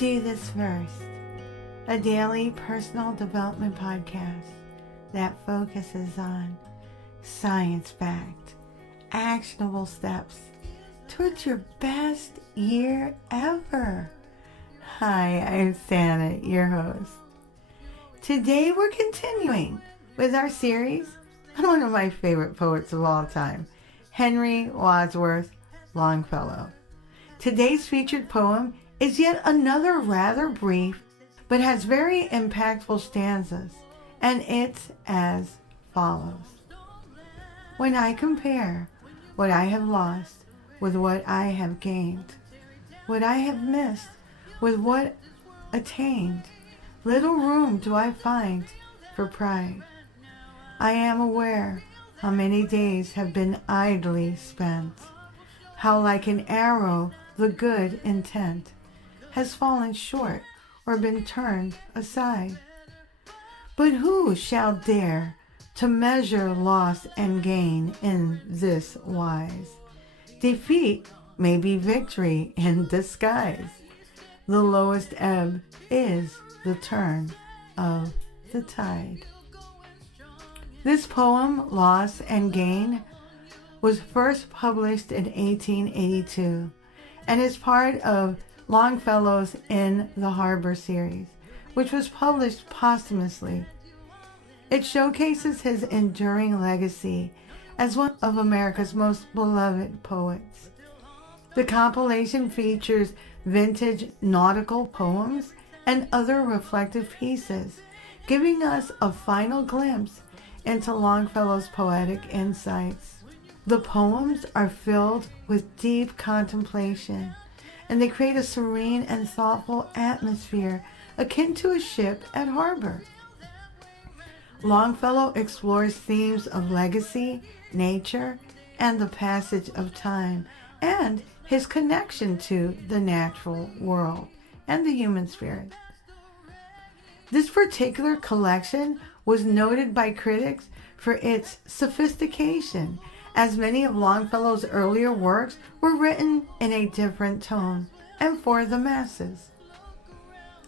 Do This First, a daily personal development podcast that focuses on science-backed, actionable steps towards your best year ever. Hi, I'm Santa, your host. Today we're continuing with our series on one of my favorite poets of all time, Henry Wadsworth Longfellow. Today's featured poem is yet another rather brief but has very impactful stanzas, and it's as follows. When I compare what I have lost with what I have gained, what I have missed with what attained, little room do I find for pride. I am aware how many days have been idly spent, how like an arrow the good intent has fallen short or been turned aside. But who shall dare to measure loss and gain in this wise? Defeat may be victory in disguise. The lowest ebb is the turn of the tide. This poem, Loss and Gain, was first published in 1882 and is part of Longfellow's In the Harbor series, which was published posthumously. It showcases his enduring legacy as one of America's most beloved poets. The compilation features vintage nautical poems and other reflective pieces, giving us a final glimpse into Longfellow's poetic insights. The poems are filled with deep contemplation, and they create a serene and thoughtful atmosphere akin to a ship at harbor. Longfellow explores themes of legacy, nature, and the passage of time, and his connection to the natural world and the human spirit. This particular collection was noted by critics for its sophistication, as many of Longfellow's earlier works were written in a different tone and for the masses.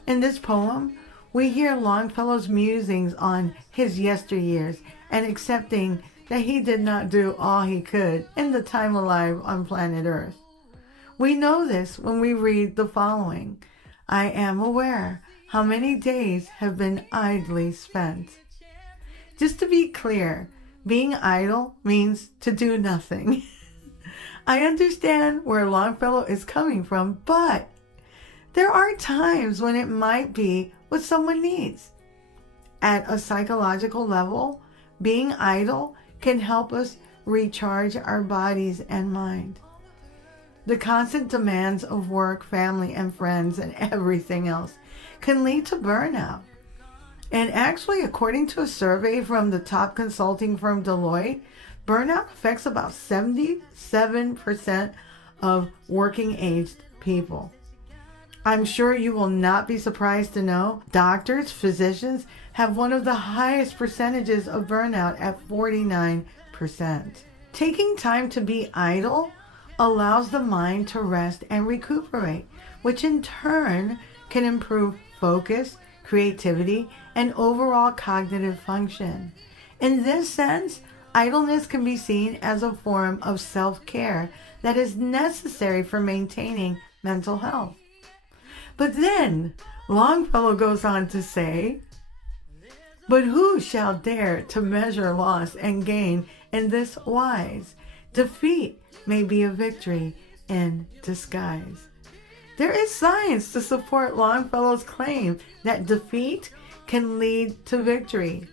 In this poem, we hear Longfellow's musings on his yesteryears and accepting that he did not do all he could in the time alive on planet Earth. We know this when we read the following. I am aware how many days have been idly spent. Just to be clear, being idle means to do nothing. I understand where Longfellow is coming from, but there are times when it might be what someone needs. At a psychological level, being idle can help us recharge our bodies and mind. The constant demands of work, family, and friends, and everything else can lead to burnout. And actually, according to a survey from the top consulting firm Deloitte, burnout affects about 77% of working-aged people. I'm sure you will not be surprised to know doctors, physicians have one of the highest percentages of burnout at 49%. Taking time to be idle allows the mind to rest and recuperate, which in turn can improve focus, creativity, and overall cognitive function. In this sense, idleness can be seen as a form of self-care that is necessary for maintaining mental health. But then, Longfellow goes on to say, but who shall dare to measure loss and gain in this wise? Defeat may be a victory in disguise. There is science to support Longfellow's claim that defeat can lead to victory.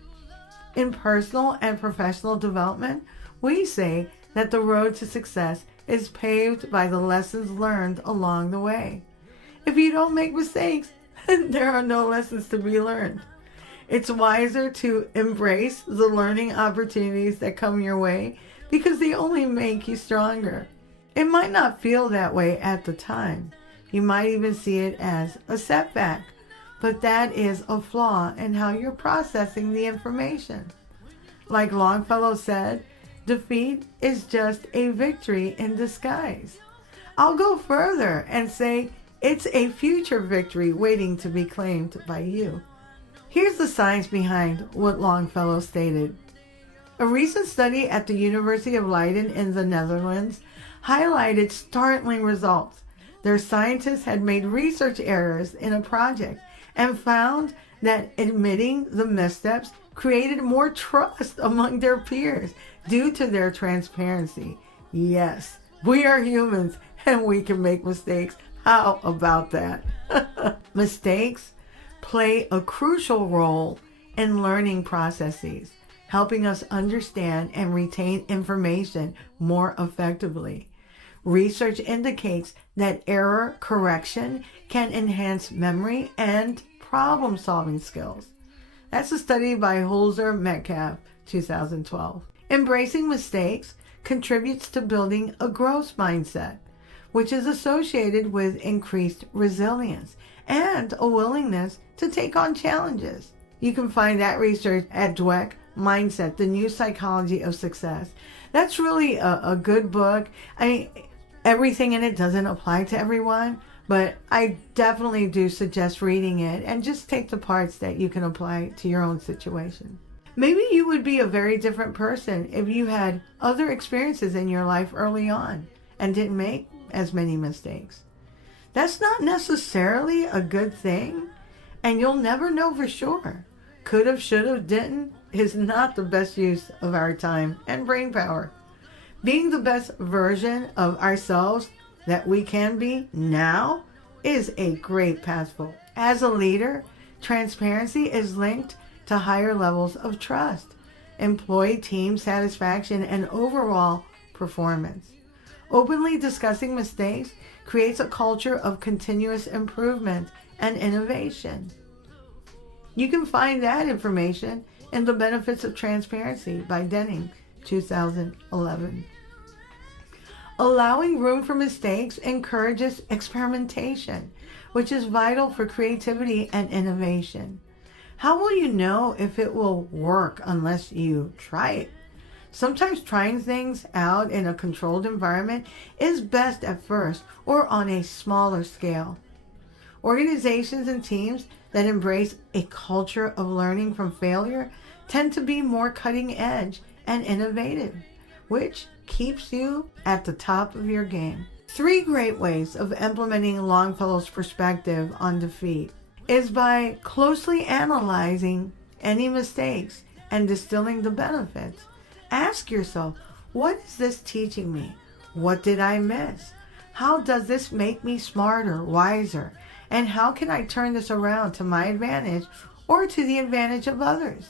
In personal and professional development, we say that the road to success is paved by the lessons learned along the way. If you don't make mistakes, there are no lessons to be learned. It's wiser to embrace the learning opportunities that come your way because they only make you stronger. It might not feel that way at the time. You might even see it as a setback, but that is a flaw in how you're processing the information. Like Longfellow said, defeat is just a victory in disguise. I'll go further and say It's a future victory waiting to be claimed by you. Here's the science behind what Longfellow stated. A recent study at the University of Leiden in the Netherlands highlighted startling results. Their scientists had made research errors in a project and found that admitting the missteps created more trust among their peers due to their transparency. Yes, we are humans and we can make mistakes. How about that? Mistakes play a crucial role in learning processes, helping us understand and retain information more effectively. Research indicates that error correction can enhance memory and problem-solving skills. That's a study by Holzer Metcalf, 2012. Embracing mistakes contributes to building a growth mindset, which is associated with increased resilience and a willingness to take on challenges. You can find that research at Dweck, Mindset, The New Psychology of Success. That's really a good book. Everything in it doesn't apply to everyone, but I definitely do suggest reading it and just take the parts that you can apply to your own situation. Maybe you would be a very different person if you had other experiences in your life early on and didn't make as many mistakes. That's not necessarily a good thing, and you'll never know for sure. Could have, should have, didn't is not the best use of our time and brain power. Being the best version of ourselves that we can be now is a great path forward. As a leader, transparency is linked to higher levels of trust, employee team satisfaction, and overall performance. Openly discussing mistakes creates a culture of continuous improvement and innovation. You can find that information in The Benefits of Transparency by Denning, 2011. Allowing room for mistakes encourages experimentation, which is vital for creativity and innovation. How will you know if it will work unless you try it? Sometimes trying things out in a controlled environment is best at first or on a smaller scale. Organizations and teams that embrace a culture of learning from failure tend to be more cutting edge and innovative, which keeps you at the top of your game. 3 great ways of implementing Longfellow's perspective on defeat is by closely analyzing any mistakes and distilling the benefits. Ask yourself, what is this teaching me? What did I miss? How does this make me smarter, wiser? And how can I turn this around to my advantage or to the advantage of others?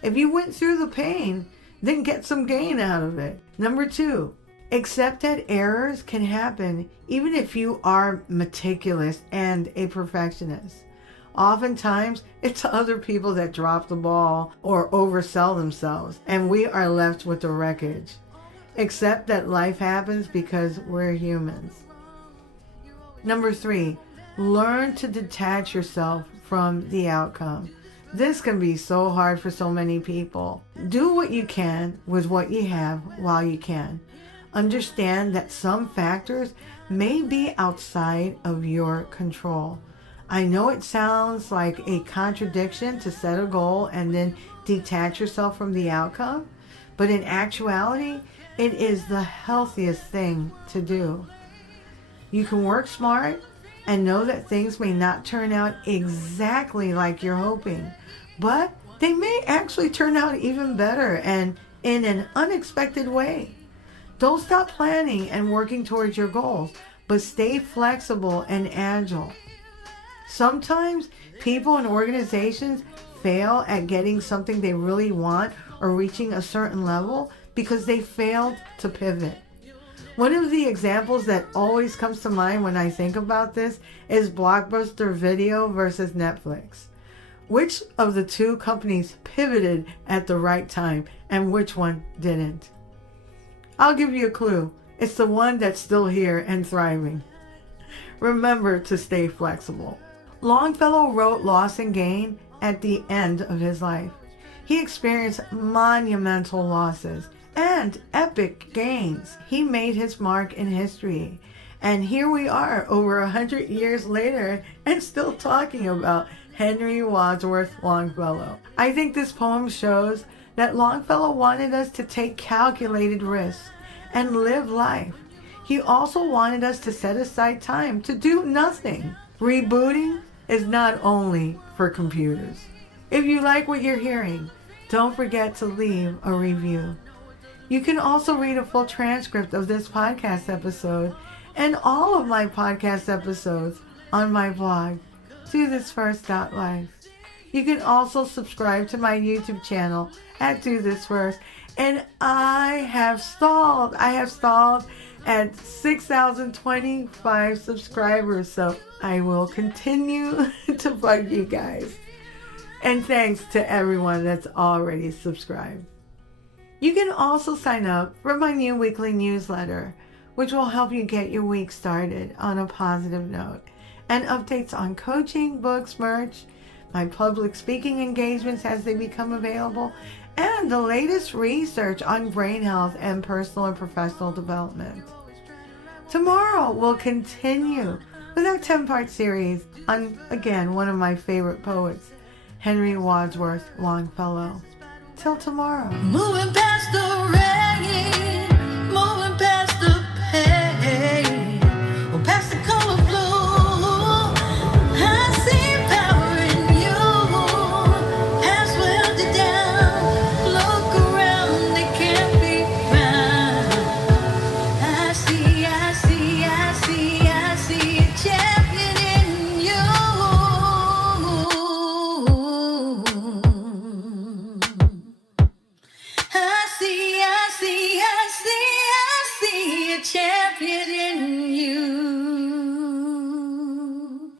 If you went through the pain, then get some gain out of it. Number 2, accept that errors can happen even if you are meticulous and a perfectionist. Oftentimes, it's other people that drop the ball or oversell themselves, and we are left with the wreckage. Accept that life happens because we're humans. Number 3, learn to detach yourself from the outcome. This can be so hard for so many people. Do what you can with what you have while you can. Understand that some factors may be outside of your control. I know it sounds like a contradiction to set a goal and then detach yourself from the outcome, but in actuality, it is the healthiest thing to do. You can work smart and know that things may not turn out exactly like you're hoping, but they may actually turn out even better and in an unexpected way. Don't stop planning and working towards your goals, but stay flexible and agile. Sometimes people and organizations fail at getting something they really want or reaching a certain level because they failed to pivot. One of the examples that always comes to mind when I think about this is Blockbuster Video versus Netflix. Which of the 2 companies pivoted at the right time and which one didn't? I'll give you a clue. It's the one that's still here and thriving. Remember to stay flexible. Longfellow wrote Loss and Gain at the end of his life. He experienced monumental losses and epic gains. He made his mark in history, And here we are over 100 years later and still talking about Henry Wadsworth Longfellow. I think this poem shows that Longfellow wanted us to take calculated risks and live life. He also wanted us to set aside time to do nothing. Rebooting is not only for computers. If you like what you're hearing, don't forget to leave a review. You can also read a full transcript of this podcast episode and all of my podcast episodes on my blog, DoThisFirst.life. You can also subscribe to my YouTube channel at Do This First. And I have stalled at 6,025 subscribers, so I will continue to bug you guys. And thanks to everyone that's already subscribed. You can also sign up for my new weekly newsletter, which will help you get your week started on a positive note, and updates on coaching, books, merch, my public speaking engagements as they become available, and the latest research on brain health and personal and professional development. Tomorrow we'll continue with our 10-part series on, again, one of my favorite poets, Henry Wadsworth Longfellow. Till tomorrow. Moving past the